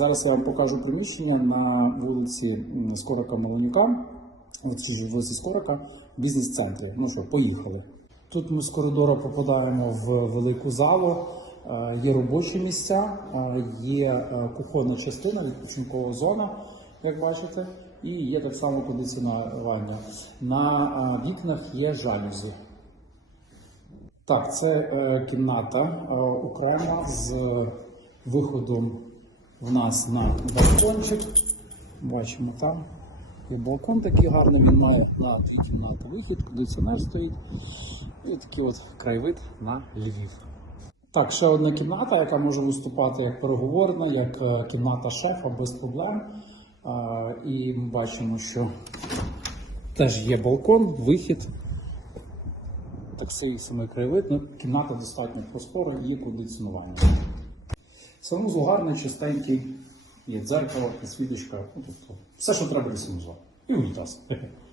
Зараз я вам покажу приміщення на вулиці м, Скорика цій вулиці Скорика, бізнес-центрі. Ну що, поїхали. Тут ми з коридора попадаємо в велику залу. Е, Є робочі місця, е, є е, кухонна частина, відпочинкова зона, як бачите, і є так само кондиціонування. На вікнах є жалюзі. Так, це кімната окрема з виходом в нас на балкончик. Бачимо там. Є балкон такий гарний, він має на дві кімнати вихід, кондиціонер стоїть. І такий от краєвид на Львів. Так, ще одна кімната, яка може виступати як переговорна, як е, кімната шефа без проблем. Е, І ми бачимо, що теж є балкон, вихід. Так самий краєвид, ну, кімната достатньо простора, є кондиціонування. Санузел гарний, чистенький, є дзеркало, світочка, ну, тобто все, що треба для санузла. І унітаз.